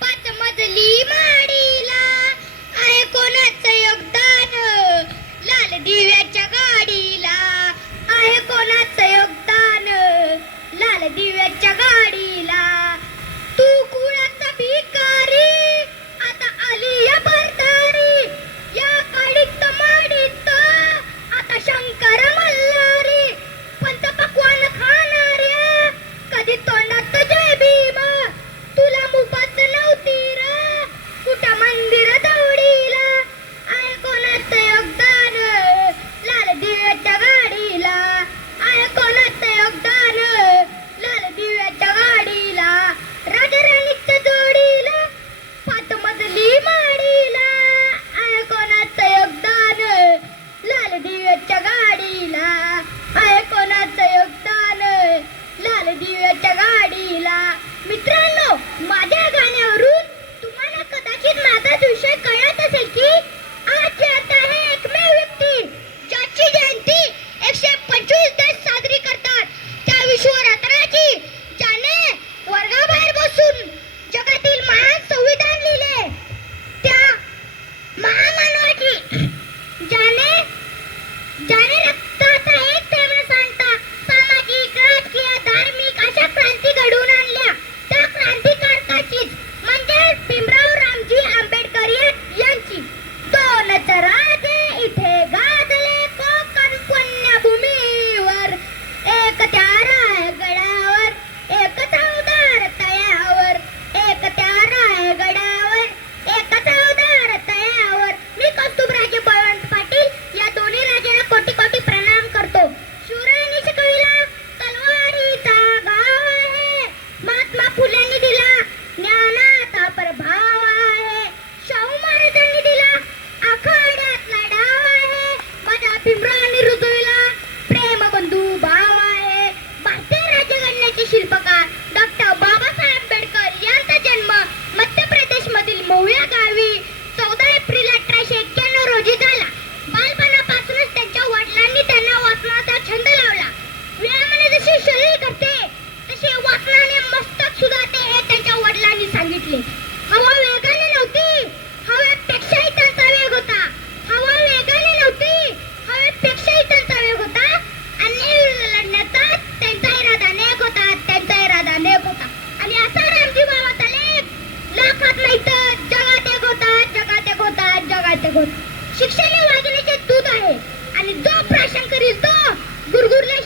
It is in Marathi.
पाच माडीला. आहे कोणाचं योगदान? लाल दिव्या பிம்ரான் இரு शिक्षण वाघिणीचे दूध आहे. आणि जो प्राशन करील तो गुरगुरले